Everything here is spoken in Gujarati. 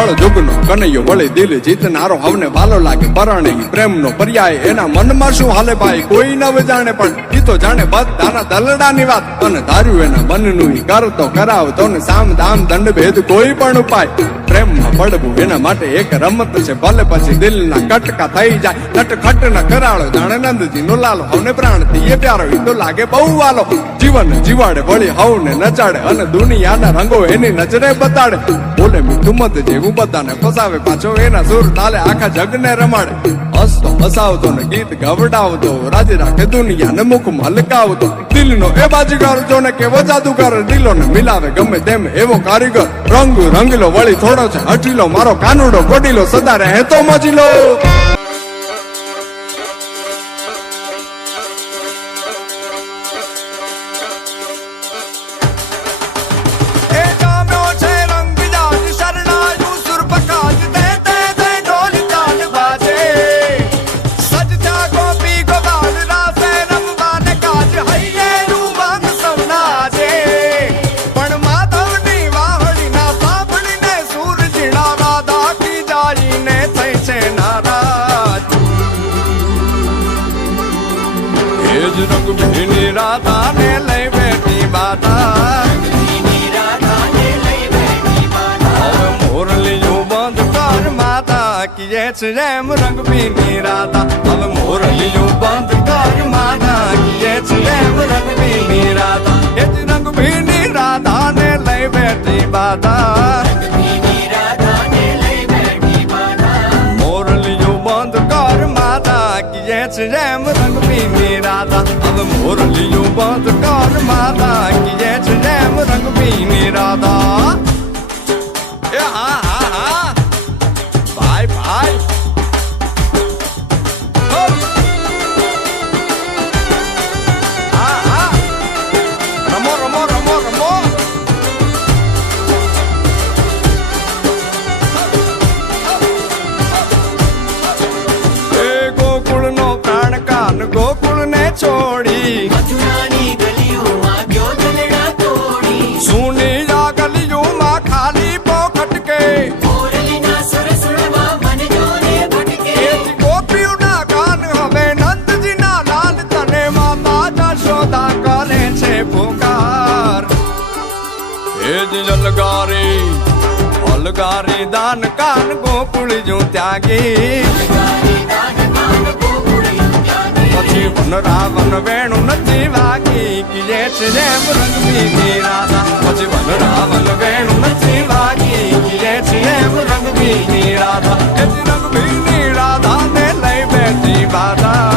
કળ જુગનો કનૈયો વળી દિલ જીતનારો હવને વાલો લાગે પરણે પ્રેમનો પર્યાય એના મનમાં શું હાલે ભાઈ કોઈ ન જાણે પણ ઈ તો જાણે બધાના દલડાની વાત અને ધાર્યું એના મનનું ઈ કરતો કરાવતો ને સામ દામ દંડ ભેદ કોઈ પણ ઉપાય પ્રેમમાં પડવું એના માટે એક રમત છે ભલે પછી દિલના કટકા થઈ જાય નટખટ ન કરાળો જાણે નંદજી નો લાલો હવને પ્રાણથી એ પ્યારો ઈ તો લાગે બહુ વાલો જીવન જીવાડે વળી હવને નચાડે અને દુનિયાના રંગો એની નજરે બતાડે બોલે મીઠું મત જેવું બધાને ફસાવે પાછો એના સુર તાલે આખા જગને રમાડે હસતો હસાવતો ને ગીત ગવડાવતો રાજી રાખે દુનિયાને મુખમાં હલકાવતો દિલનો એ બાજીગર જોને કેવો જાદુગર દિલોને મિલાવે ગમે તેમ એવો કારીગર રંગ રંગીલો વળી થોડો છે હઠીલો મારો કાનુડો ગોડીલો સદા રહે તો મજીલો રંગભીની રાધા ને લઈ બેઠી બાધા મોરલીયું બંધ કર માતા કીએ છે એમ રંગભીની રાધા હવે મોરલીયું બંધ કર માતા કીએ છે એમ રંગભીની રાધા એ જ રંગભીની રાધા ને લઈ બેઠી બાધા મોરલીયું બંધ કર માતા કીએ છે એમ રંગભીની રાધા હવે મોરલીયું બંધ કર માતા કીએ છે એમ રંગભીની રાધા એ હા હા હા ભાઈ ભાઈ હા હા રમો રમો રમો રમો ગોકુળ ને છોડી મથુરાની ગલીઓમાં ગયો દલડા તોડી સુની આ ગલીઓમાં ખાલી પોખટ કે મોરલીના સુર સુરવા મન જોને ભટકે ગોપીઓના કાન હવે નંદજીના લાલ તને માતા જશોદા કરે છે પુકાર એ જ અલગારી દાન કાન ગોકુળ જો ત્યાગી પછી વન રાવણ વેણુ નથી વાગી કીએ છે જેમ રંગભીની રાધા પછી વન રાવણ વેણુ નથી વાગી કીએ છે એમ રંગભીની રાધા એ રંગભીની રાધા ને લઈ બેઠી બાધા